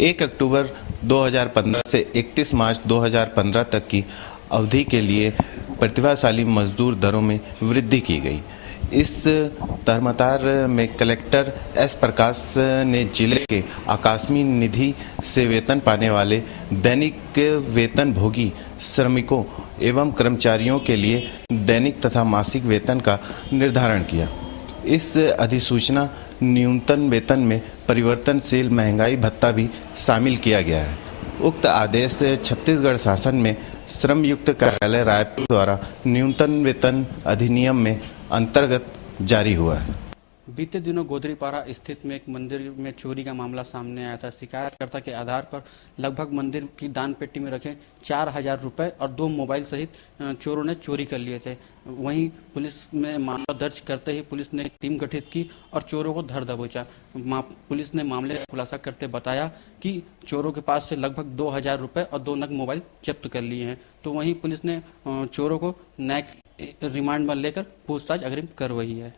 1 अक्टूबर 2015 से 31 मार्च 2015 तक की अवधि के लिए प्रतिभाशाली मजदूर दरों में वृद्धि की गई। इस तरमतार में कलेक्टर एस प्रकाश ने जिले के आकस्मिक निधि से वेतन पाने वाले दैनिक वेतन भोगी श्रमिकों एवं कर्मचारियों के लिए दैनिक तथा मासिक वेतन का निर्धारण किया। इस अधिसूचना न्यूनतम वेतन में परिवर्तनशील महंगाई भत्ता भी शामिल किया गया है। उक्त आदेश छत्तीसगढ़ शासन में श्रमयुक्त कार्यालय रायपुर द्वारा न्यूनतम वेतन अधिनियम में अंतर्गत जारी हुआ है। बीते दिनों गोदरीपारा स्थित में एक मंदिर में चोरी का मामला सामने आया था। शिकायतकर्ता के आधार पर लगभग मंदिर की दान पेटी में रखे 4000 रुपये और 2 मोबाइल सहित चोरों ने चोरी कर लिए थे। वहीं पुलिस में मामला दर्ज करते ही पुलिस ने एक टीम गठित की और चोरों को धर दबोचा। पुलिस ने मामले का खुलासा करते बताया कि चोरों के पास से लगभग 2000 रुपये और 2 नग मोबाइल जब्त कर लिए हैं। तो वहीं पुलिस ने चोरों को न्यायिक रिमांड पर लेकर पूछताछ अग्रिम करवाई है।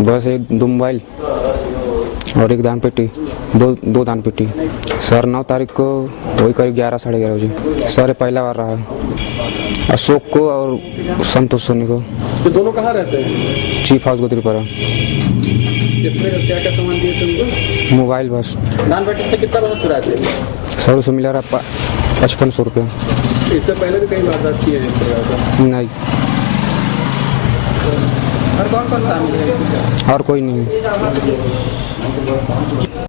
बस 2 मोबाइल और 1 दान पेटी, दो दान पेटी। सर 9 तारीख को वही करीब 11 साढ़े 11 बजे सर पहला बार रहा। अशोक को और संतोष सोनी को। तो दोनों कहाँ रहते हैं? Chief house Godripara. कितने क्या सामान दिए थे उनको? मोबाइल बस। दान पेटी से कितना पैसा चुराए थे? सर उसको मिला रहा 5500 रुपये। इससे पहले भी कई वारदात किए हैं? नहीं। और कौन शामिल है? और कोई नहीं।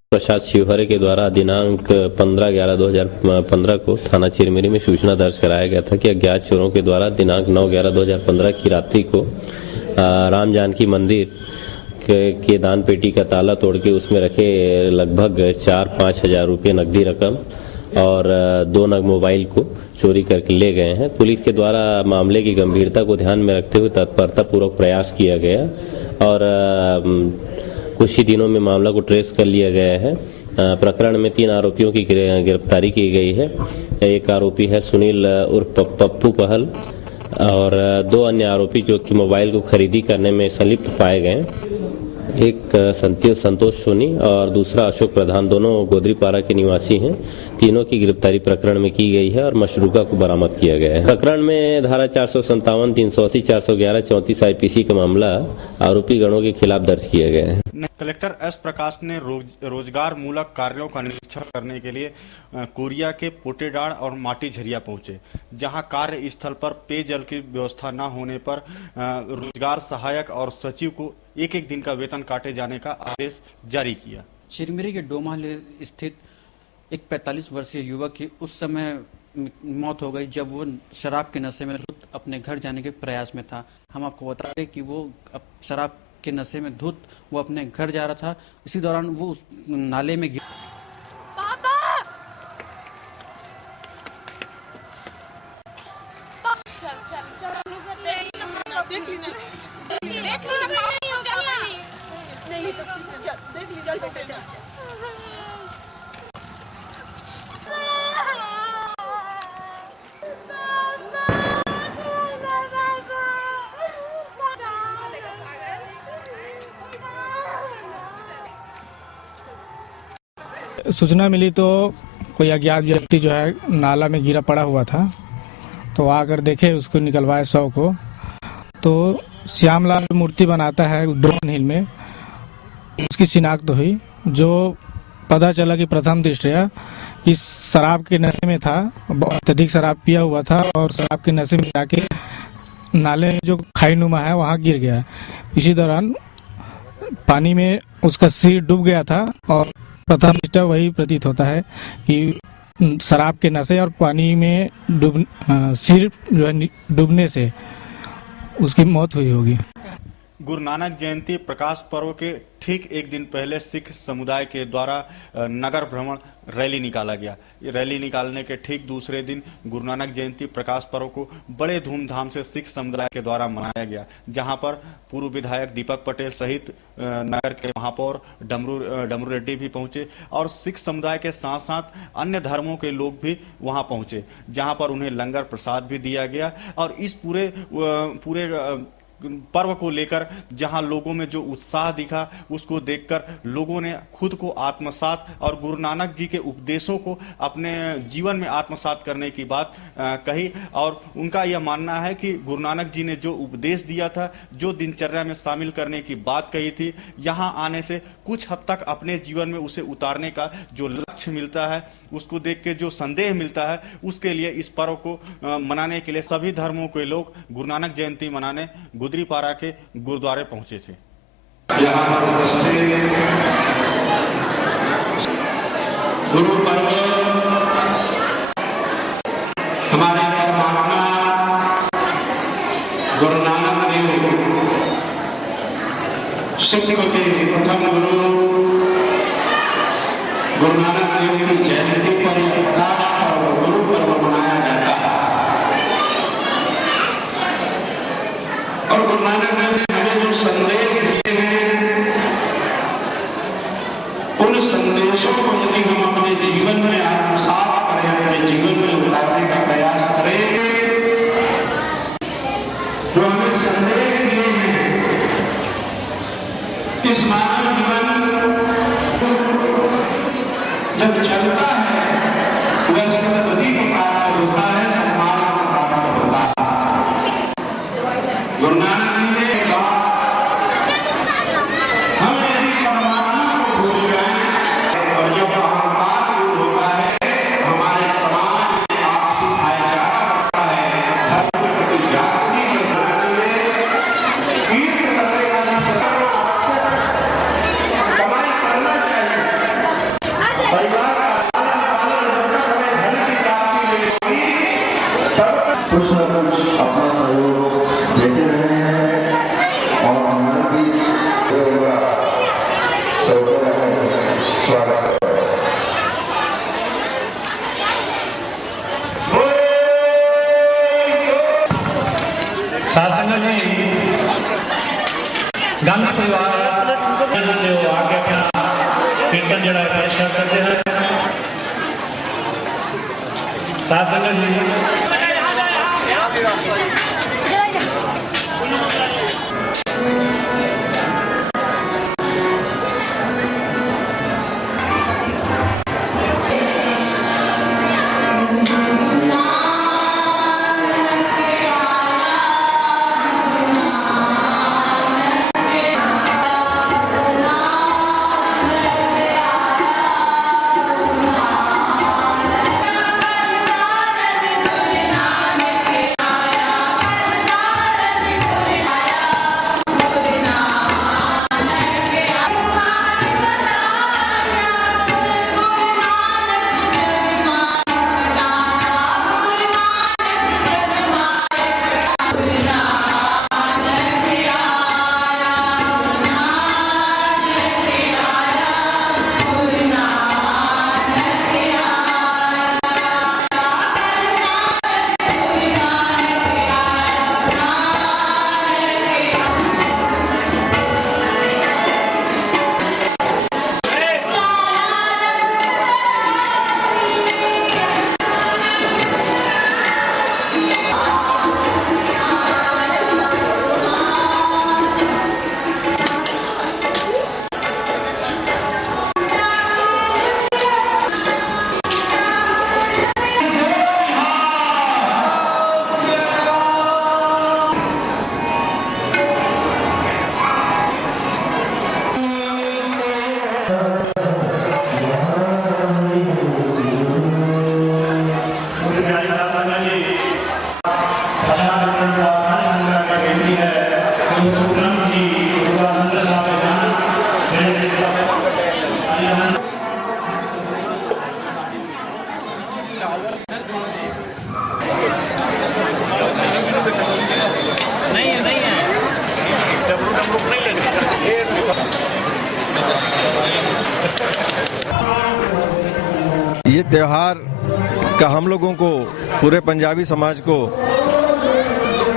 प्रसाद शिवहरे के द्वारा दिनांक 15/11/2015 को थाना चिरमिरी में सूचना दर्ज कराया गया था कि अज्ञात चोरों के द्वारा दिनांक 9/11/2015 की रात्रि को राम जानकी मंदिर के दान पेटी का ताला तोड़ के उसमें रखे लगभग 4-5 हजार रुपये नकदी रकम और 2 नग मोबाइल को चोरी करके ले गए हैं। पुलिस के द्वारा मामले की गंभीरता को ध्यान में रखते हुए तत्परता पूर्वक प्रयास किया गया और कुछ ही दिनों में मामला को ट्रेस कर लिया गया है। प्रकरण में 3 आरोपियों की गिरफ्तारी की गई है। एक आरोपी है सुनील उर्फ पप्पू पहल और 2 अन्य आरोपी जो कि मोबाइल को खरीदी करने में संलिप्त पाए गए। एक संतोष सोनी और दूसरा अशोक प्रधान, दोनों गोदरीपारा के निवासी हैं। तीनों की गिरफ्तारी प्रकरण में की गई है और मशरूका को बरामद किया गया है। प्रकरण में धारा 457, 380, 411, 34 IPC का मामला आरोपी गणों के खिलाफ दर्ज किया गया है। कलेक्टर एस प्रकाश ने रोजगार मूलक कार्यों का निरीक्षण करने के लिए कोरिया के पोटेडाड़ और माटी झरिया पहुंचे, जहां कार्यस्थल पर पेयजल की व्यवस्था न होने पर रोजगार सहायक और सचिव को एक दिन का वेतन काटे जाने का आदेश जारी किया। चिरमिरी के डोमाहले स्थित एक 45 वर्षीय युवक की उस समय मौत हो गई जब वो शराब के नशे में धुत अपने घर जाने के प्रयास में था। हम आपको बता दें कि वो शराब के नशे में धुत वो अपने घर जा रहा था। इसी दौरान वो उस नाले में गिर। सूचना मिली तो कोई अज्ञात व्यक्ति जो है नाला में गिरा पड़ा हुआ था, तो आकर देखे, उसको निकलवाए 100 को। तो श्यामलाल मूर्ति बनाता है ड्रोन हिल में, उसकी शिनाख्त हुई। जो पता चला कि प्रथम दृष्टया कि शराब के नशे में था, अत्यधिक शराब पिया हुआ था और शराब के नशे में जाके नाले में जो खाई नुमा है वहाँ गिर गया। इसी दौरान पानी में उसका सिर डूब गया था और प्रथम दृष्टया वही प्रतीत होता है कि शराब के नशे और पानी में सिर जो है डूबने से उसकी मौत हुई होगी। गुरु नानक जयंती प्रकाश पर्व के ठीक एक दिन पहले सिख समुदाय के द्वारा नगर भ्रमण रैली निकाला गया। ये रैली निकालने के ठीक दूसरे दिन गुरु नानक जयंती प्रकाश पर्व को बड़े धूमधाम से सिख समुदाय के द्वारा मनाया गया, जहां पर पूर्व विधायक दीपक पटेल सहित नगर के महापौर डमरू रेड्डी भी पहुंचे और सिख समुदाय के साथ साथ अन्य धर्मों के लोग भी वहां पहुंचे, जहां पर उन्हें लंगर प्रसाद भी दिया गया। और इस पूरे पर्व को लेकर जहां लोगों में जो उत्साह दिखा, उसको देखकर लोगों ने खुद को आत्मसात और गुरु नानक जी के उपदेशों को अपने जीवन में आत्मसात करने की बात कही। और उनका यह मानना है कि गुरु नानक जी ने जो उपदेश दिया था, जो दिनचर्या में शामिल करने की बात कही थी, यहाँ आने से कुछ हद तक अपने जीवन में उसे उतारने का जो लक्ष्य मिलता है, उसको देख के जो संदेह मिलता है, उसके लिए इस पर्व को मनाने के लिए सभी धर्मों के लोग गुरु नानक जयंती मनाने गुदरीपारा के गुरुद्वारे पहुंचे थे। यहाँ पर उपस्थित गुरु पर्व हमारे परमात्मा गुरु नानक देव सिख के प्रथम गुरु नानक देव की जयंती पर प्रकाश पर्व गुरु पर्व मनाया जाता है। और गुरु नानक देव ने हमें जो संदेश दिए हैं, उन संदेशों को यदि हम अपने जीवन में आत्मसात करें, अपने जीवन में उतारने का प्रयास करें, जो हमें संदेश दिए हैं, इस मानव जीवन जब चलता है वह सदगति को प्राप्त होता है, सम्मान को प्राप्त होता है। गुरु नानक जी ने कहा, हम यदि परमात्मा को भूल जाएं और जब अहंकार दूर होता है, हमारे समाज में आपसी भाईचारा बढ़ता है, धर्म के प्रति जागृति बढ़ती है, कीर्त करने वाली सरकार आवश्यक कमाई करना चाहिए, परिवार का हमें धन की प्राप्ति मिलेगी, तब कुछ न कुछ अपना सहयोग देते रहे हैं और हमारे भी स्वागत है। शासन जी गांधी परिवार आगे अपना कीर्तन जरा पेश कर सकते हैं। शासन जी त्यौहार का हम लोगों को, पूरे पंजाबी समाज को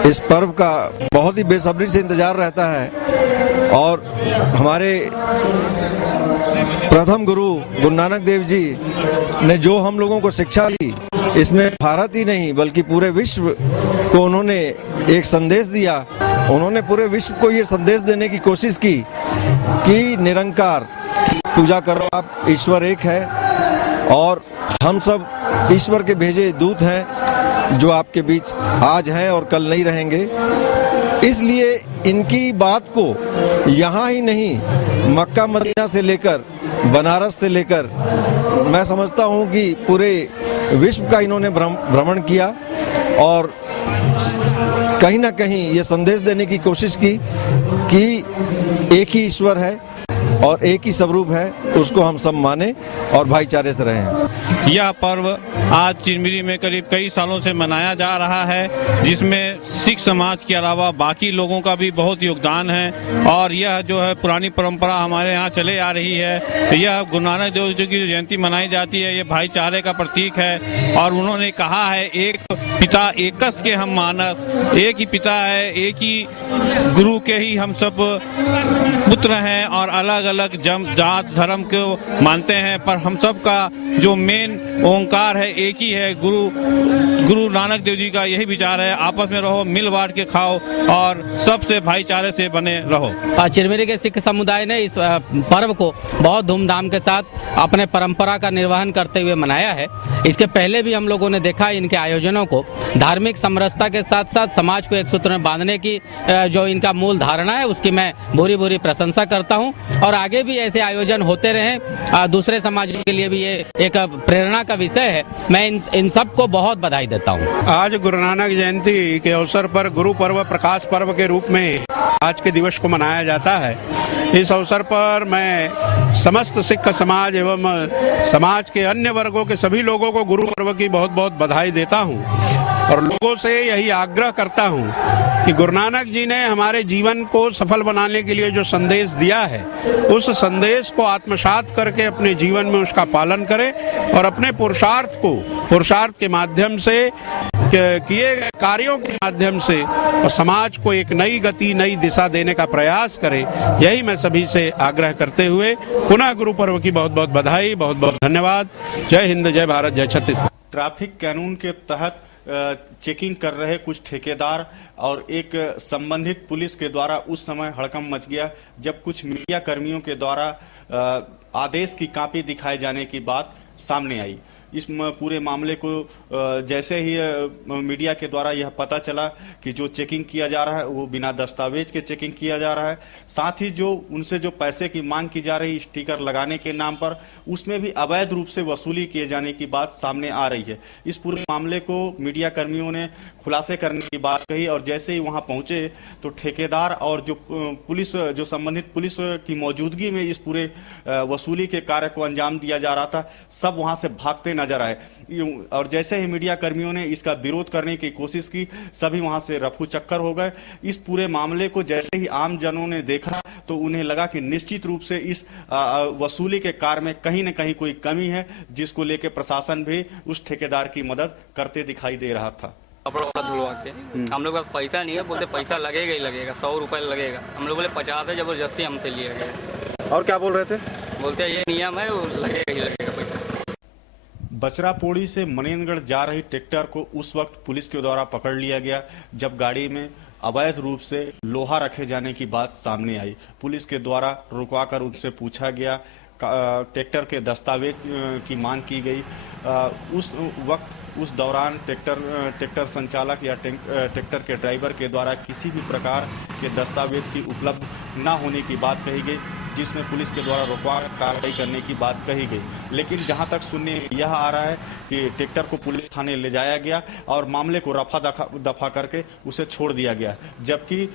इस पर्व का बहुत ही बेसब्री से इंतज़ार रहता है। और हमारे प्रथम गुरु गुरु नानक देव जी ने जो हम लोगों को शिक्षा दी, इसमें भारत ही नहीं बल्कि पूरे विश्व को उन्होंने एक संदेश दिया। उन्होंने पूरे विश्व को ये संदेश देने की कोशिश की कि निरंकार पूजा करो, आप ईश्वर एक है और हम सब ईश्वर के भेजे दूत हैं जो आपके बीच आज हैं और कल नहीं रहेंगे। इसलिए इनकी बात को यहाँ ही नहीं, मक्का मदीना से लेकर बनारस से लेकर मैं समझता हूँ कि पूरे विश्व का इन्होंने भ्रमण किया और कहीं ना कहीं ये संदेश देने की कोशिश की कि एक ही ईश्वर है और एक ही स्वरूप है, उसको हम सब माने और भाईचारे से रहें। यह पर्व आज चिरमिरी में करीब कई सालों से मनाया जा रहा है, जिसमें सिख समाज के अलावा बाकी लोगों का भी बहुत योगदान है। और यह जो है पुरानी परंपरा हमारे यहाँ चले आ रही है। यह गुरु नानक देव जी की जो जयंती मनाई जाती है, ये भाईचारे का प्रतीक है। और उन्होंने कहा है, एक पिता एकस के हम मानस, एक ही पिता है, एक ही गुरु के ही हम सब पुत्र हैं और अलग अलग जात धर्म को मानते हैं, पर हम सब का जो मेन ओंकार है एक ही है। गुरु नानक देव जी का यही विचार है, आपस में रहो, मिल बांट के खाओ और सबसे भाईचारे से बने रहो। चिरमिरी के सिख समुदाय ने इस पर्व को बहुत धूमधाम के साथ अपने परंपरा का निर्वहन करते हुए मनाया है। इसके पहले भी हम लोगों ने देखा इनके आयोजनों को, धार्मिक समरसता के साथ साथ समाज को एक सूत्र में बांधने की जो इनका मूल धारणा है, उसकी मैं भूरी भूरी प्रशंसा करता हूं और आगे भी ऐसे आयोजन होते रहें। दूसरे समाजों के लिए भी ये एक प्रेरणा का विषय है। मैं इन सबको बहुत बधाई देता हूं। आज गुरु नानक जयंती के अवसर पर गुरु पर्व प्रकाश पर्व के रूप में आज के दिवस को मनाया जाता है। इस अवसर पर मैं समस्त सिख समाज एवं समाज के अन्य वर्गों के सभी लोगों को गुरु पर्व की बहुत बहुत बधाई देता हूं और लोगों से यही आग्रह करता हूं कि गुरु नानक जी ने हमारे जीवन को सफल बनाने के लिए जो संदेश दिया है, उस संदेश को आत्मसात करके अपने जीवन में उसका पालन करें और अपने पुरुषार्थ के माध्यम से किए गए कार्यों के माध्यम से और समाज को एक नई गति, नई दिशा देने का प्रयास करें। यही मैं सभी से आग्रह करते हुए पुनः गुरु पर्व की बहुत बहुत बधाई, बहुत बहुत धन्यवाद। जय हिंद, जय भारत, जय छत्तीसगढ़। ट्रैफिक कानून के तहत चेकिंग कर रहे कुछ ठेकेदार और एक संबंधित पुलिस के द्वारा उस समय हड़कंप मच गया जब कुछ मीडिया कर्मियों के द्वारा आदेश की कॉपी दिखाए जाने की बात सामने आई। इस पूरे मामले को जैसे ही मीडिया के द्वारा यह पता चला कि जो चेकिंग किया जा रहा है वो बिना दस्तावेज के चेकिंग किया जा रहा है, साथ ही जो उनसे जो पैसे की मांग की जा रही स्टिकर लगाने के नाम पर, उसमें भी अवैध रूप से वसूली किए जाने की बात सामने आ रही है। इस पूरे मामले को मीडिया कर्मियों ने खुलासे करने की बात कही और जैसे ही वहां पहुंचे तो ठेकेदार और जो पुलिस, जो संबंधित पुलिस की मौजूदगी में इस पूरे वसूली के कार्य को अंजाम दिया जा रहा था, सब वहां से भागते नजर आए। और जैसे ही मीडिया कर्मियों ने इसका विरोध करने की कोशिश की, सभी वहां से रफू चक्कर हो गए। इस पूरे मामले को जैसे ही आम जनों ने देखा तो उन्हें लगा कि निश्चित रूप से इस वसूली के कार्य में कहीं न कहीं कोई कमी है, जिसको लेकर प्रशासन भी उस ठेकेदार की मदद करते दिखाई दे रहा था। कपड़ा धुलवा के हम लोग के पास पैसा नहीं है, बोलते पैसा लगेगा ही लगेगा, 100 रुपये लगेगा। हम लोग बोले 50 है, जबरदस्ती हमसे लिया गया। और क्या बोल रहे थे? बोलते ये नियम है, वो लगेगा ही लगेगा पैसा। बचरापोड़ी से मनेंद्रगढ़ जा रही ट्रैक्टर को उस वक्त पुलिस के द्वारा पकड़ लिया गया जब गाड़ी में अवैध रूप से लोहा रखे जाने की बात सामने आई। पुलिस के द्वारा रुकवाकर उनसे पूछा गया, ट्रैक्टर के दस्तावेज की मांग की गई। उस दौरान ट्रैक्टर संचालक या ट्रैक्टर के ड्राइवर के द्वारा किसी भी प्रकार के दस्तावेज की उपलब्ध न होने की बात कही गई, जिसमें पुलिस के द्वारा रुकवा कार्रवाई करने की बात कही गई। लेकिन जहां तक सुनने यह आ रहा है कि ट्रैक्टर को पुलिस थाने ले जाया गया और मामले को रफा दफा करके उसे छोड़ दिया गया, जबकि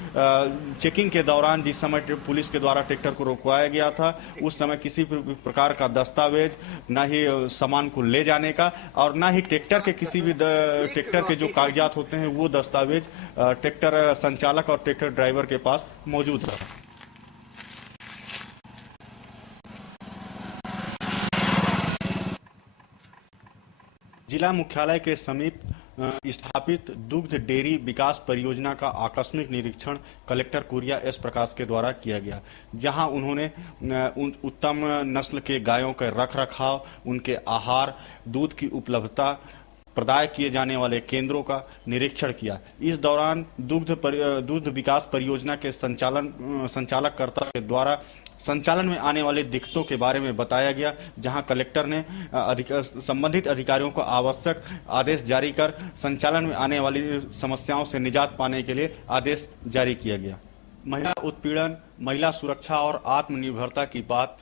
चेकिंग के दौरान जिस समय पुलिस के द्वारा ट्रैक्टर को रुकवाया गया था, उस समय किसी भी प्रकार का दस्तावेज, न ही सामान को ले जाने का और न ही ट्रैक्टर के किसी भी ट्रैक्टर के जो कागजात होते हैं वो दस्तावेज ट्रैक्टर संचालक और ट्रैक्टर ड्राइवर के पास मौजूद था। जिला मुख्यालय के समीप स्थापित दुग्ध डेयरी विकास परियोजना का आकस्मिक निरीक्षण कलेक्टर कोरिया एस प्रकाश के द्वारा किया गया, जहां उन्होंने उत्तम नस्ल के गायों के रखरखाव, उनके आहार, दूध की उपलब्धता, प्रदाय किए जाने वाले केंद्रों का निरीक्षण किया। इस दौरान दुग्ध विकास परियोजना के संचालककर्ता के द्वारा संचालन में आने वाली दिक्कतों के बारे में बताया गया, जहां कलेक्टर ने संबंधित अधिकारियों को आवश्यक आदेश जारी कर संचालन में आने वाली समस्याओं से निजात पाने के लिए आदेश जारी किया गया। महिला उत्पीड़न, महिला सुरक्षा और आत्मनिर्भरता की बात,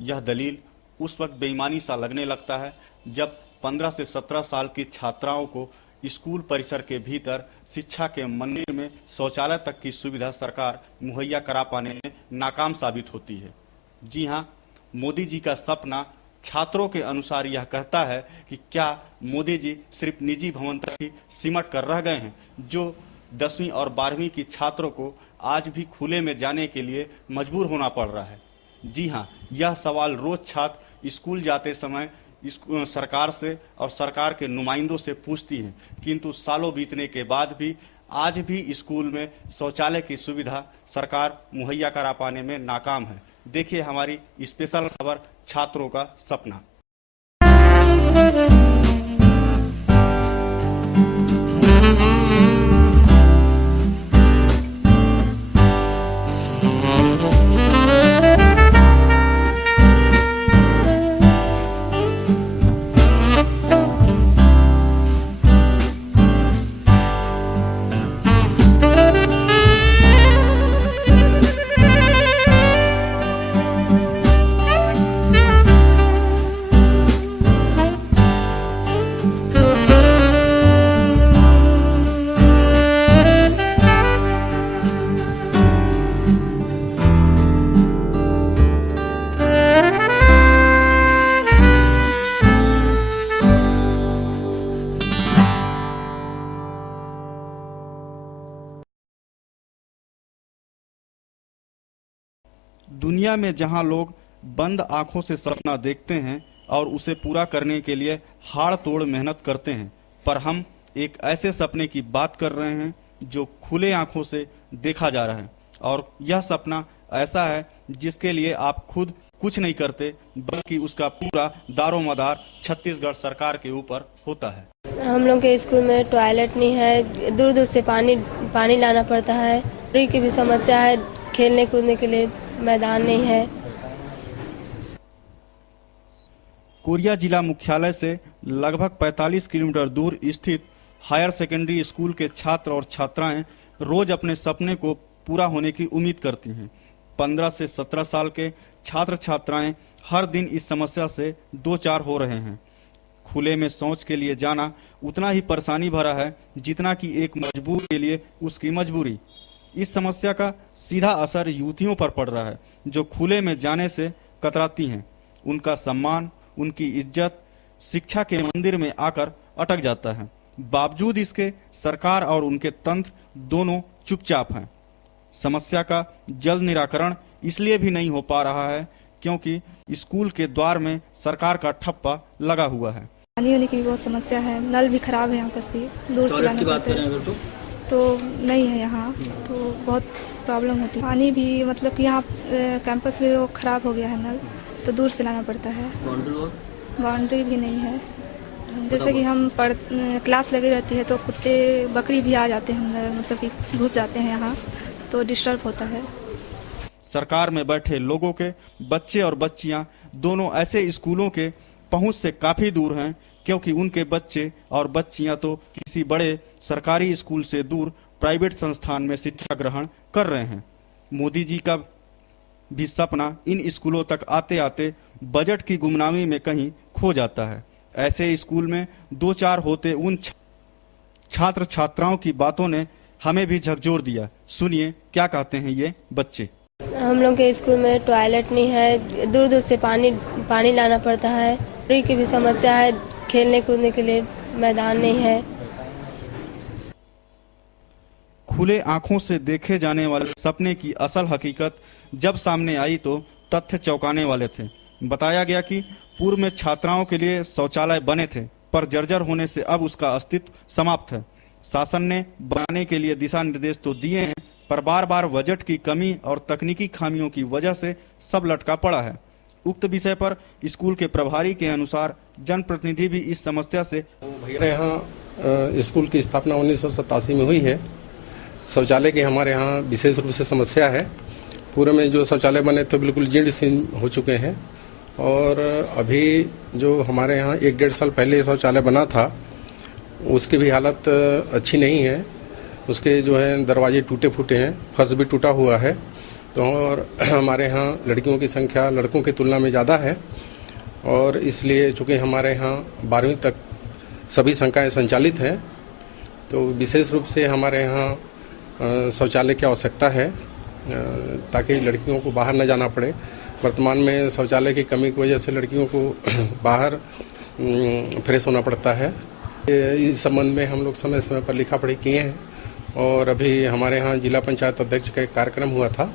यह दलील उस वक्त बेईमानी सा लगने लगता है जब 15 से 17 साल की छात्राओं को स्कूल परिसर के भीतर शिक्षा के मंदिर में शौचालय तक की सुविधा सरकार मुहैया करा पाने में नाकाम साबित होती है। जी हां, मोदी जी का सपना छात्रों के अनुसार यह कहता है कि क्या मोदी जी सिर्फ निजी भवन तक ही सिमट कर रह गए हैं, जो 10वीं और 12वीं की छात्रों को आज भी खुले में जाने के लिए मजबूर होना पड़ रहा है। जी हां, यह सवाल रोज छात्र स्कूल जाते समय सरकार से और सरकार के नुमाइंदों से पूछती हैं, किंतु सालों बीतने के बाद भी आज भी स्कूल में शौचालय की सुविधा सरकार मुहैया करा पाने में नाकाम है। देखिए हमारी स्पेशल खबर, छात्रों का सपना। दुनिया में जहां लोग बंद आंखों से सपना देखते हैं और उसे पूरा करने के लिए हाड़ तोड़ मेहनत करते हैं, पर हम एक ऐसे सपने की बात कर रहे हैं जो खुले आंखों से देखा जा रहा है, और यह सपना ऐसा है जिसके लिए आप खुद कुछ नहीं करते, बल्कि उसका पूरा दारोमदार छत्तीसगढ़ सरकार के ऊपर होता है। हम लोग के स्कूल में टॉयलेट नहीं है, दूर दूर से पानी लाना पड़ता है, पानी की भी समस्या है, खेलने कूदने के लिए मैदान नहीं है। कोरिया जिला मुख्यालय से लगभग 45 किलोमीटर दूर स्थित हायर सेकेंडरी स्कूल के छात्र और छात्राएं रोज अपने सपने को पूरा होने की उम्मीद करती हैं। 15 से 17 साल के छात्र छात्राएं हर दिन इस समस्या से दो चार हो रहे हैं। खुले में शौच के लिए जाना उतना ही परेशानी भरा है जितना कि एक मजबूर के लिए उसकी मजबूरी। इस समस्या का सीधा असर युवतियों पर पड़ रहा है, जो खुले में जाने से कतराती हैं। उनका सम्मान, उनकी इज्जत शिक्षा के मंदिर में आकर अटक जाता है। बावजूद इसके सरकार और उनके तंत्र दोनों चुपचाप हैं। समस्या का जल्द निराकरण इसलिए भी नहीं हो पा रहा है क्योंकि स्कूल के द्वार में सरकार का ठप्पा लगा हुआ है। पानी होने की भी बहुत समस्या है, नल भी खराब है यहाँ पास की, दूर से लाना पड़ता है तो नहीं है यहाँ, तो बहुत प्रॉब्लम होती है। पानी भी मतलब कि यहाँ कैंपस में वो खराब हो गया है नल, तो दूर से लाना पड़ता है। बाउंड्री भी नहीं है, जैसे कि हम क्लास लगी रहती है तो कुत्ते बकरी भी आ जाते हैं अंदर, मतलब कि घुस जाते हैं यहाँ, तो डिस्टर्ब होता है। सरकार में बैठे लोगों के बच्चे और बच्चियां दोनों ऐसे स्कूलों के पहुंच से काफी दूर हैं, क्योंकि उनके बच्चे और बच्चियां तो किसी बड़े सरकारी स्कूल से दूर प्राइवेट संस्थान में शिक्षा ग्रहण कर रहे हैं। मोदी जी का भी सपना इन स्कूलों तक आते आते बजट की गुमनामी में कहीं खो जाता है। ऐसे स्कूल में दो चार होते उन छात्र छात्राओं की बातों ने हमें भी झकझोर दिया। सुनिए क्या कहते हैं ये बच्चे। हम लोग के स्कूल में टॉयलेट नहीं है, दूर दूर से पानी लाना पड़ता है, पानी की भी समस्या है, खेलने कूदने के लिए मैदान नहीं है। खुले आंखों से देखे जाने वाले सपने की असल हकीकत जब सामने आई तो तथ्य चौंकाने वाले थे। बताया गया कि पूर्व में छात्राओं के लिए शौचालय बने थे, पर जर्जर होने से अब उसका अस्तित्व समाप्त है। शासन ने बनाने के लिए दिशा निर्देश तो दिए हैं, पर बार बार बजट की कमी और तकनीकी खामियों की वजह से सब लटका पड़ा है। उक्त विषय पर स्कूल के प्रभारी के अनुसार जनप्रतिनिधि भी इस समस्या से हमारे यहाँ स्कूल की स्थापना 1987 में हुई है। शौचालय की हमारे यहाँ विशेष रूप से समस्या है। पूरे में जो शौचालय बने तो बिल्कुल जीर्ण शीर्ण हो चुके हैं, और अभी जो हमारे यहाँ 1-1.5 साल पहले शौचालय बना था उसकी भी हालत अच्छी नहीं है। उसके जो है दरवाजे टूटे फूटे हैं, फर्श भी टूटा हुआ है। तो और हमारे यहाँ लड़कियों की संख्या लड़कों की तुलना में ज़्यादा है, और इसलिए चूँकि हमारे यहाँ 12वीं तक सभी संकायें संचालित हैं, तो विशेष रूप से हमारे यहाँ शौचालय की आवश्यकता है ताकि लड़कियों को बाहर न जाना पड़े। वर्तमान में शौचालय की कमी की वजह से लड़कियों को बाहर फ्रेश होना पड़ता है। इस संबंध में हम लोग समय समय पर लिखा पढ़ी किए हैं, और अभी हमारे यहाँ जिला पंचायत अध्यक्ष का एक कार्यक्रम हुआ था,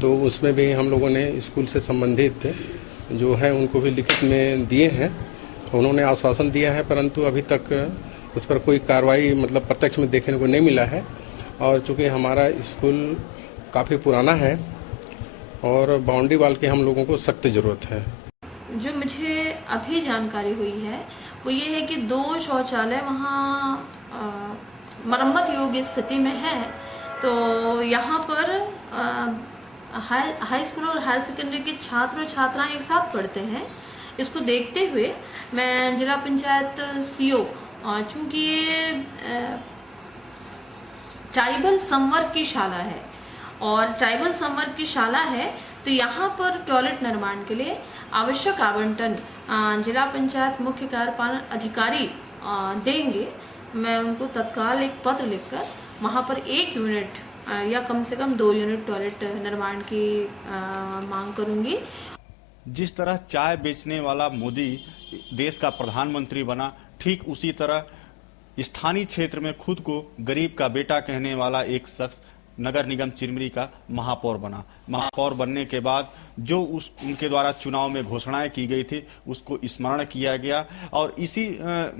तो उसमें भी हम लोगों ने स्कूल से संबंधित जो है उनको भी लिखित में दिए हैं। उन्होंने आश्वासन दिया है, परंतु अभी तक उस पर कोई कार्रवाई मतलब प्रत्यक्ष में देखने को नहीं मिला है। और चूँकि हमारा स्कूल काफ़ी पुराना है और बाउंड्री वाल की हम लोगों को सख्त ज़रूरत है। जो मुझे अभी जानकारी हुई है वो ये है कि 2 शौचालय वहाँ मरम्मत योग्य स्थिति में है। तो यहाँ पर हाई स्कूल और हायर सेकेंडरी के छात्र और छात्राएं एक साथ पढ़ते हैं। इसको देखते हुए मैं जिला पंचायत सीओ, चूँकि ये ट्राइबल संवर्ग की शाला है और ट्राइबल संवर्ग की शाला है, तो यहाँ पर टॉयलेट निर्माण के लिए आवश्यक आवंटन जिला पंचायत मुख्य कार्यपालन अधिकारी देंगे। मैं उनको तत्काल एक पत्र लिखकर वहाँ पर 1 यूनिट या कम से कम 2 यूनिट टॉयलेट निर्माण की मांग करूँगी। जिस तरह चाय बेचने वाला मोदी देश का प्रधानमंत्री बना, ठीक उसी तरह स्थानीय क्षेत्र में खुद को गरीब का बेटा कहने वाला एक शख्स नगर निगम चिरमिरी का महापौर बना। महापौर बनने के बाद जो उनके द्वारा चुनाव में घोषणाएं की गई थी उसको स्मरण किया गया, और इसी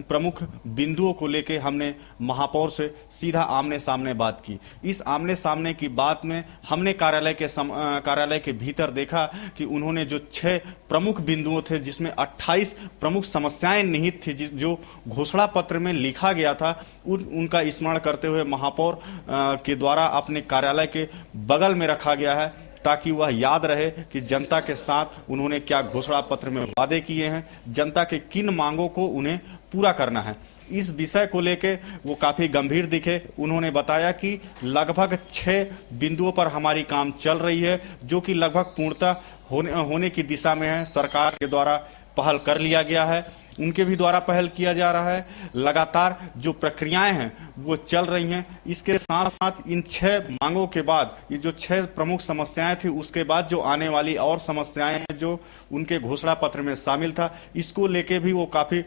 प्रमुख बिंदुओं को लेके हमने महापौर से सीधा आमने सामने बात की। इस आमने सामने की बात में हमने कार्यालय के भीतर देखा कि उन्होंने जो 6 प्रमुख बिंदुओं थे, जिसमें 28 प्रमुख समस्याएं निहित थी जो घोषणा पत्र में लिखा गया था, उनका स्मरण करते हुए महापौर के द्वारा अपने कार्यालय के बगल में रखा गया है, ताकि वह याद रहे कि जनता के साथ उन्होंने क्या घोषणा पत्र में वादे किए हैं, जनता के किन मांगों को उन्हें पूरा करना है। इस विषय को लेके वो काफ़ी गंभीर दिखे। उन्होंने बताया कि लगभग 6 बिंदुओं पर हमारी काम चल रही है, जो कि लगभग पूर्णतः होने की दिशा में है। सरकार के द्वारा पहल कर लिया गया है, उनके भी द्वारा पहल किया जा रहा है। लगातार जो प्रक्रियाएं हैं वो चल रही हैं। इसके साथ साथ इन 6 मांगों के बाद, ये जो 6 प्रमुख समस्याएं थी, उसके बाद जो आने वाली और समस्याएं हैं जो उनके घोषणा पत्र में शामिल था, इसको लेके भी वो काफ़ी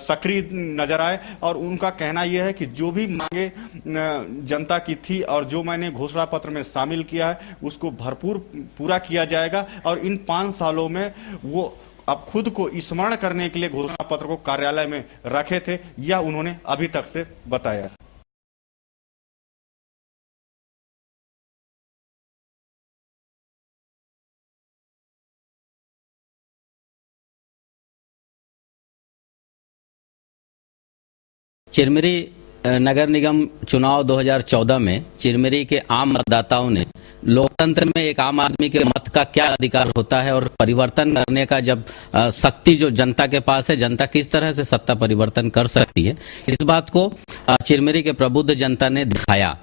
सक्रिय नजर आए। और उनका कहना यह है कि जो भी मांगे जनता की थी और जो मैंने घोषणा पत्र में शामिल किया है उसको भरपूर पूरा किया जाएगा। और इन 5 सालों में वो अब खुद को स्मरण करने के लिए घोषणा पत्र को कार्यालय में रखे थे, यह उन्होंने अभी तक से बताया। चिरमिरी नगर निगम चुनाव 2014 में चिरमिरी के आम मतदाताओं ने लोकतंत्र में एक आम आदमी के मत का क्या अधिकार होता है और परिवर्तन करने का जब शक्ति जो जनता के पास है, जनता किस तरह से सत्ता परिवर्तन कर सकती है, इस बात को चिरमिरी के प्रबुद्ध जनता ने दिखाया।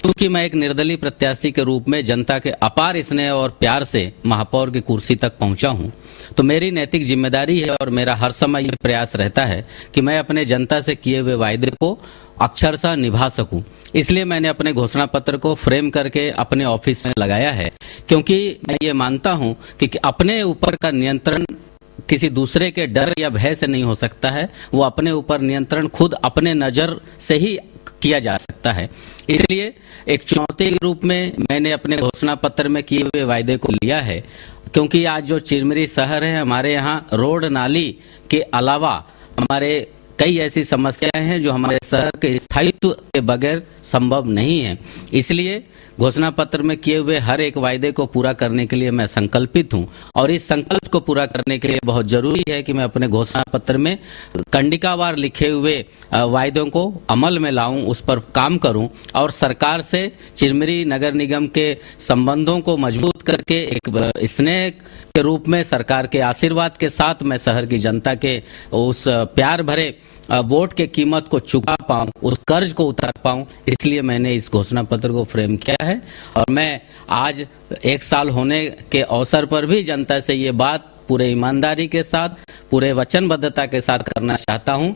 क्योंकि मैं एक निर्दलीय प्रत्याशी के रूप में जनता के अपार स्नेह और प्यार से महापौर की कुर्सी तक पहुंचा हूं, तो मेरी नैतिक जिम्मेदारी है और मेरा हर समय यह प्रयास रहता है कि मैं अपने जनता से किए हुए वायदे को अक्षरशः निभा सकूं। इसलिए मैंने अपने घोषणा पत्र को फ्रेम करके अपने ऑफिस में लगाया है, क्योंकि मैं ये मानता हूं कि अपने ऊपर का नियंत्रण किसी दूसरे के डर या भय से नहीं हो सकता है। वो अपने ऊपर नियंत्रण खुद अपने नजर से ही किया जा सकता है। इसलिए एक चुनौती के रूप में मैंने अपने घोषणा पत्र में किए हुए वायदे को लिया है, क्योंकि आज जो चिरमिरी शहर है, हमारे यहाँ रोड नाली के अलावा हमारे कई ऐसी समस्याएं हैं जो हमारे शहर के स्थायित्व के बगैर संभव नहीं है। इसलिए घोषणा पत्र में किए हुए हर एक वायदे को पूरा करने के लिए मैं संकल्पित हूं और इस संकल्प को पूरा करने के लिए बहुत जरूरी है कि मैं अपने घोषणा पत्र में कंडिकावार लिखे हुए वायदों को अमल में लाऊं, उस पर काम करूं और सरकार से चिरमिरी नगर निगम के संबंधों को मजबूत करके एक स्नेह के रूप में सरकार के आशीर्वाद के साथ मैं शहर की जनता के उस प्यार भरे वोट के कीमत को चुका पाऊं, उस कर्ज को उतार पाऊं, इसलिए मैंने इस घोषणा पत्र को फ्रेम किया है। और मैं आज 1 साल होने के अवसर पर भी जनता से ये बात पूरे ईमानदारी के साथ, पूरे वचनबद्धता के साथ करना चाहता हूं।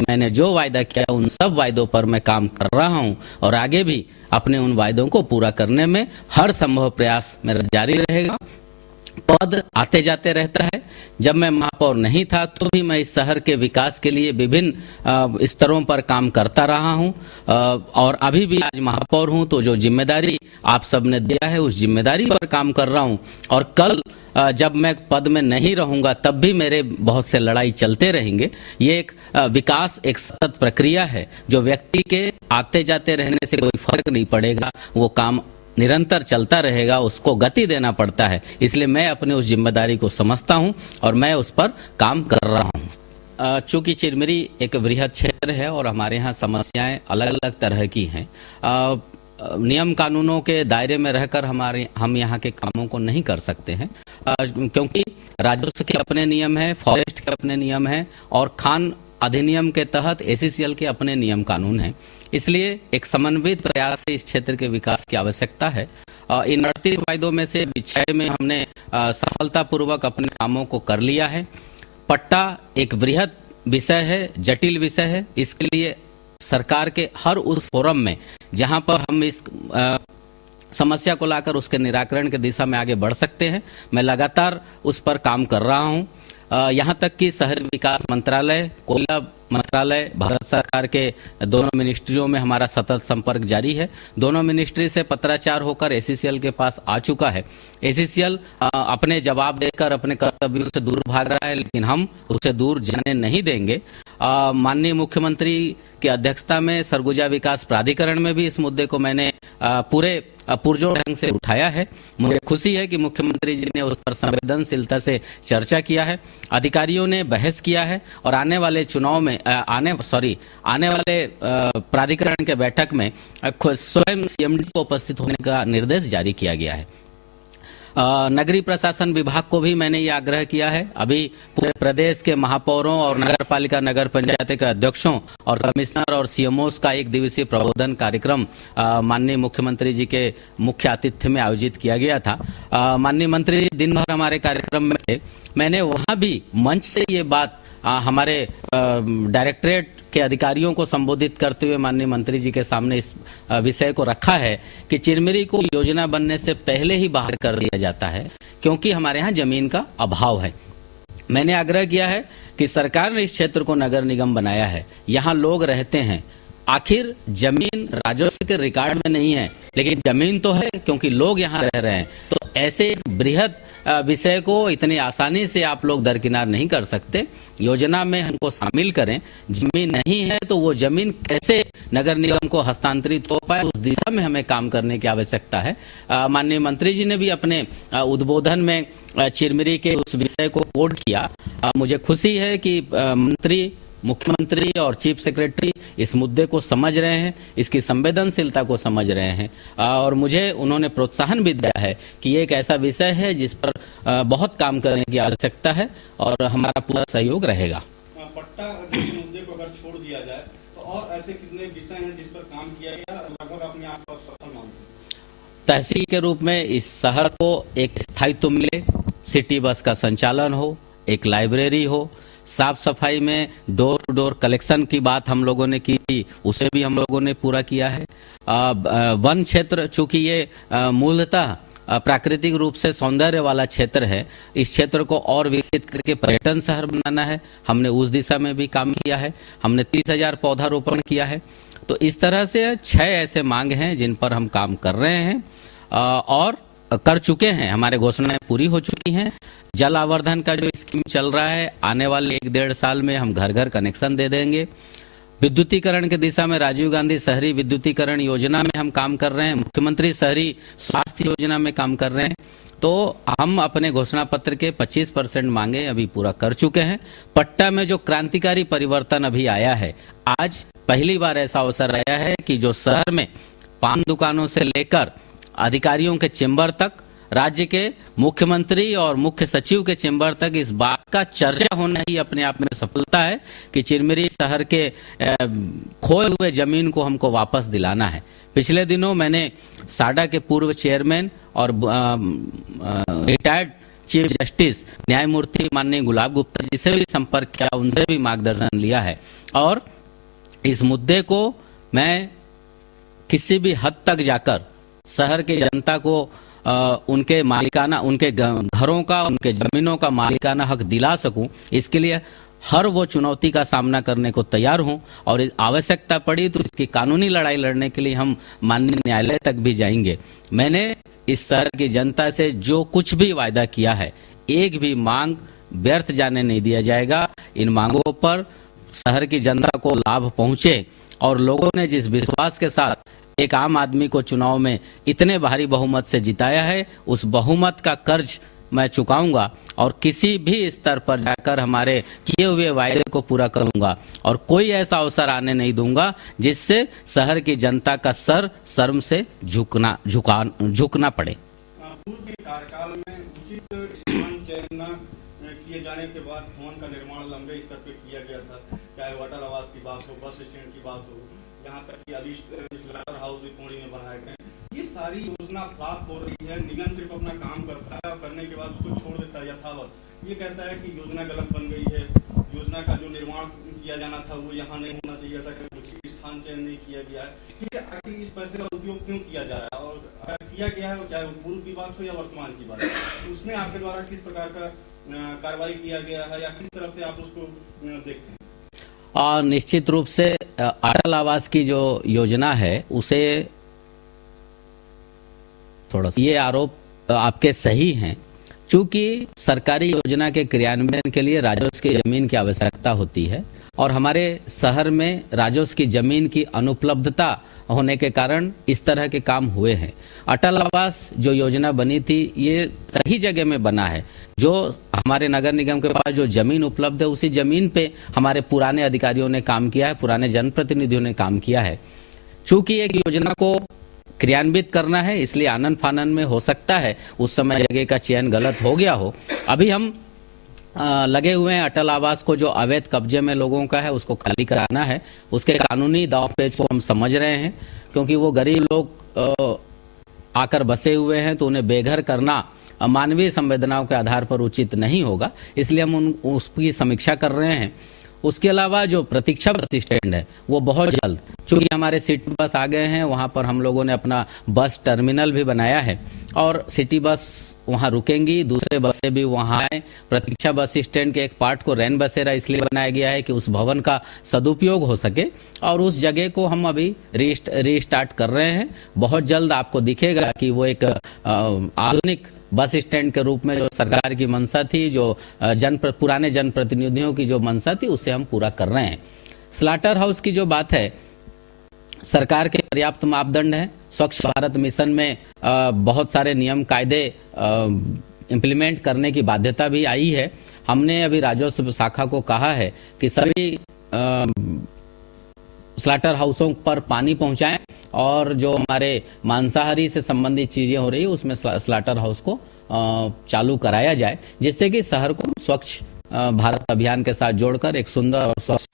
मैंने जो वायदा किया उन सब वायदों पर मैं काम कर रहा हूं और आगे भी अपने उन वायदों को पूरा करने में हर संभव प्रयास मेरा जारी रहेगा। पद आते जाते रहता है। जब मैं महापौर नहीं था तो भी मैं इस शहर के विकास के लिए विभिन्न स्तरों पर काम करता रहा हूं और अभी भी आज महापौर हूं तो जो जिम्मेदारी आप सबने दिया है उस जिम्मेदारी पर काम कर रहा हूं और कल जब मैं पद में नहीं रहूंगा तब भी मेरे बहुत से लड़ाई चलते रहेंगे। ये एक विकास एक सतत प्रक्रिया है जो व्यक्ति के आते जाते रहने से कोई फर्क नहीं पड़ेगा, वो काम निरंतर चलता रहेगा, उसको गति देना पड़ता है। इसलिए मैं अपनी उस जिम्मेदारी को समझता हूं और मैं उस पर काम कर रहा हूं। चूंकि चिरमिरी एक वृहद क्षेत्र है और हमारे यहाँ समस्याएं अलग अलग तरह की हैं, नियम कानूनों के दायरे में रहकर हम यहाँ के कामों को नहीं कर सकते हैं क्योंकि राजस्व के अपने नियम है, फॉरेस्ट के अपने नियम है और खान अधिनियम के तहत ACCL के अपने नियम कानून हैं। इसलिए एक समन्वित प्रयास से इस क्षेत्र के विकास की आवश्यकता है। इन 38 वायदों में से 6 में हमने सफलतापूर्वक अपने कामों को कर लिया है। पट्टा एक वृहद विषय है, जटिल विषय है। इसके लिए सरकार के हर उस फोरम में जहां पर हम इस समस्या को लाकर उसके निराकरण की दिशा में आगे बढ़ सकते हैं, मैं लगातार उस पर काम कर रहा हूं। यहाँ तक कि शहरी विकास मंत्रालय, कोयला मंत्रालय, भारत सरकार के दोनों मिनिस्ट्रियों में हमारा सतत संपर्क जारी है। दोनों मिनिस्ट्री से पत्राचार होकर ACCL के पास आ चुका है। ACCL अपने जवाब देकर अपने कर्तव्यों से दूर भाग रहा है, लेकिन हम उसे दूर जाने नहीं देंगे। माननीय मुख्यमंत्री की अध्यक्षता में सरगुजा विकास प्राधिकरण में भी इस मुद्दे को मैंने पूरे पुरजोर ढंग से उठाया है। मुझे खुशी है कि मुख्यमंत्री जी ने उस पर संवेदनशीलता से चर्चा किया है, अधिकारियों ने बहस किया है और आने वाले चुनाव में आने वाले प्राधिकरण के बैठक में स्वयं CMD को उपस्थित होने का निर्देश जारी किया गया है। नगरीय प्रशासन विभाग को भी मैंने ये आग्रह किया है। अभी पूरे प्रदेश के महापौरों और नगर पालिका नगर पंचायत के अध्यक्षों और कमिश्नर और CMOs का 1 दिवसीय प्रबोधन कार्यक्रम माननीय मुख्यमंत्री जी के मुख्य आतिथ्य में आयोजित किया गया था। माननीय मंत्री जी दिन भर हमारे कार्यक्रम में थे। मैंने वहां भी मंच से ये बात हमारे डायरेक्टरेट के अधिकारियों को संबोधित करते हुए माननीय मंत्री जी के सामने इस विषय को रखा है कि चिरमिरी को योजना बनने से पहले ही बाहर कर दिया जाता है क्योंकि हमारे यहाँ जमीन का अभाव है। मैंने आग्रह किया है कि सरकार ने इस क्षेत्र को नगर निगम बनाया है, यहाँ लोग रहते हैं, आखिर जमीन राजस्व के रिकॉर्ड में नहीं है लेकिन जमीन तो है क्योंकि लोग यहाँ रह रहे हैं। तो ऐसे एक बृहद विषय को इतनी आसानी से आप लोग दरकिनार नहीं कर सकते। योजना में हमको शामिल करें। जमीन नहीं है तो वो जमीन कैसे नगर निगम को हस्तांतरित हो पाए, उस दिशा में हमें काम करने की आवश्यकता है। माननीय मंत्री जी ने भी अपने उद्बोधन में चिरमिरी के उस विषय को कोड किया। मुझे खुशी है कि मंत्री, मुख्यमंत्री और चीफ सेक्रेटरी इस मुद्दे को समझ रहे हैं, इसकी संवेदनशीलता को समझ रहे हैं और मुझे उन्होंने प्रोत्साहन भी दिया है कि ये एक ऐसा विषय है जिस पर बहुत काम करने की आवश्यकता है और हमारा पूरा सहयोग रहेगा। पट्टा मुद्दे को अगर छोड़ दिया जाए तो और ऐसे कितने विषय हैं जिस पर काम किया गया, लगभग अपने आप को सफल मानते हैं? तहसील के रूप में इस शहर को एक स्थायित्व मिले, सिटी बस का संचालन हो, एक लाइब्रेरी हो, साफ सफाई में डोर टू डोर कलेक्शन की बात हम लोगों ने की थी, उसे भी हम लोगों ने पूरा किया है। वन क्षेत्र, चूंकि ये मूलतः प्राकृतिक रूप से सौंदर्य वाला क्षेत्र है, इस क्षेत्र को और विकसित करके पर्यटन शहर बनाना है। हमने उस दिशा में भी काम किया है। हमने 30,000 पौधारोपण किया है। तो इस तरह से 6 ऐसे मांग हैं जिन पर हम काम कर रहे हैं और कर चुके हैं, हमारे घोषणाएं पूरी हो चुकी हैं। जल आवर्धन का जो स्कीम चल रहा है, आने वाले 1-1.5 साल में हम घर घर कनेक्शन दे देंगे। विद्युतीकरण की दिशा में राजीव गांधी शहरी विद्युतीकरण योजना में हम काम कर रहे हैं, मुख्यमंत्री शहरी स्वास्थ्य योजना में काम कर रहे हैं। तो हम अपने घोषणा पत्र के 25% मांगे अभी पूरा कर चुके हैं। पट्टा में जो क्रांतिकारी परिवर्तन अभी आया है, आज पहली बार ऐसा अवसर आया है कि जो शहर में पान दुकानों से लेकर अधिकारियों के चेंबर तक, राज्य के मुख्यमंत्री और मुख्य सचिव के चेंबर तक इस बात का चर्चा होना ही अपने आप में सफलता है कि चिरमिरी शहर के खोए हुए जमीन को हमको वापस दिलाना है। पिछले दिनों मैंने साडा के पूर्व चेयरमैन और रिटायर्ड चीफ जस्टिस न्यायमूर्ति माननीय गुलाब गुप्ता जी से भी संपर्क किया, उनसे भी मार्गदर्शन लिया है और इस मुद्दे को मैं किसी भी हद तक जाकर शहर के जनता को उनके मालिकाना, उनके घरों का, उनके जमीनों का मालिकाना हक दिला सकूं, इसके लिए हर वो चुनौती का सामना करने को तैयार हूं और आवश्यकता पड़ी तो इसकी कानूनी लड़ाई लड़ने के लिए हम माननीय न्यायालय तक भी जाएंगे। मैंने इस शहर की जनता से जो कुछ भी वायदा किया है, एक भी मांग व्यर्थ जाने नहीं दिया जाएगा। इन मांगों पर शहर की जनता को लाभ पहुंचे और लोगों ने जिस विश्वास के साथ एक आम आदमी को चुनाव में इतने भारी बहुमत से जिताया है, उस बहुमत का कर्ज मैं चुकाऊंगा और किसी भी स्तर पर जाकर हमारे किए हुए वायदे को पूरा करूंगा और कोई ऐसा अवसर आने नहीं दूंगा जिससे शहर की जनता का सर शर्म से झुकना पड़े। पूर्व के कार्यकाल में उचित स्थान चयन न किए जाने के बाद भवन का निर्माण लंबे स्तर पर किया गया था, चाहे वो अटल आवास की बात हो, बस स्टैंड की बात हो, यहाँ तक कि अभी स्लाटर हाउस भी पुणे में बनाए गए। ये सारी योजना फ्लॉप हो रही है, निगम सिर्फ अपना काम करता है और करने के बाद उसको छोड़ देता है यथावत। ये कहता है कि योजना गलत बन गई है, योजना का जो निर्माण किया जाना था वो यहाँ नहीं होना चाहिए था, क्योंकि स्थान चयन नहीं किया गया है। फिर आखिर इस पैसे का उपयोग क्यों किया जा रहा है और अगर किया गया है, चाहे वो पूर्व की बात हो या वर्तमान की बात हो, उसमें आपके द्वारा किस प्रकार का कार्रवाई किया गया है या किस तरह से आप उसको देखते हैं? और निश्चित रूप से अटल आवास की जो योजना है उसे थोड़ा सा ये आरोप आपके सही हैं, चूंकि सरकारी योजना के क्रियान्वयन के लिए राजस्व की जमीन की आवश्यकता होती है और हमारे शहर में राजस्व की जमीन की अनुपलब्धता होने के कारण इस तरह के काम हुए हैं। अटल आवास जो योजना बनी थी ये सही जगह में बना है, जो हमारे नगर निगम के पास जो जमीन उपलब्ध है उसी जमीन पे हमारे पुराने अधिकारियों ने काम किया है, पुराने जनप्रतिनिधियों ने काम किया है। चूंकि एक योजना को क्रियान्वित करना है इसलिए आनन फानन में हो सकता है उस समय जगह का चयन गलत हो गया हो। अभी हम लगे हुए हैं अटल आवास को जो अवैध कब्जे में लोगों का है उसको खाली कराना है, उसके कानूनी दाव पेच को हम समझ रहे हैं, क्योंकि वो गरीब लोग आकर बसे हुए हैं तो उन्हें बेघर करना मानवीय संवेदनाओं के आधार पर उचित नहीं होगा, इसलिए हम उसकी समीक्षा कर रहे हैं। उसके अलावा जो प्रतीक्षा बस स्टैंड है वो बहुत जल्द, चूंकि हमारे सिटी बस आ गए हैं, वहाँ पर हम लोगों ने अपना बस टर्मिनल भी बनाया है और सिटी बस वहाँ रुकेंगी, दूसरे बसें भी वहाँ आए। प्रतीक्षा बस स्टैंड के एक पार्ट को रैन बसेरा इसलिए बनाया गया है कि उस भवन का सदुपयोग हो सके और उस जगह को हम अभी रीस्टार्ट कर रहे हैं। बहुत जल्द आपको दिखेगा कि वो एक आधुनिक बस स्टैंड के रूप में जो सरकार की मंशा थी, जो पुराने जनप्रतिनिधियों की जो मंशा थी, उसे हम पूरा कर रहे हैं। स्लाटर हाउस की जो बात है, सरकार के पर्याप्त मापदंड है। स्वच्छ भारत मिशन में बहुत सारे नियम कायदे इम्प्लीमेंट करने की बाध्यता भी आई है। हमने अभी राजस्व शाखा को कहा है कि सभी स्लाटर हाउसों पर पानी पहुंचाएं और जो हमारे मांसाहारी से संबंधित चीजें हो रही है उसमें स्लाटर हाउस को चालू कराया जाए, जिससे कि शहर को स्वच्छ भारत अभियान के साथ जोड़कर एक सुंदर और स्वच्छ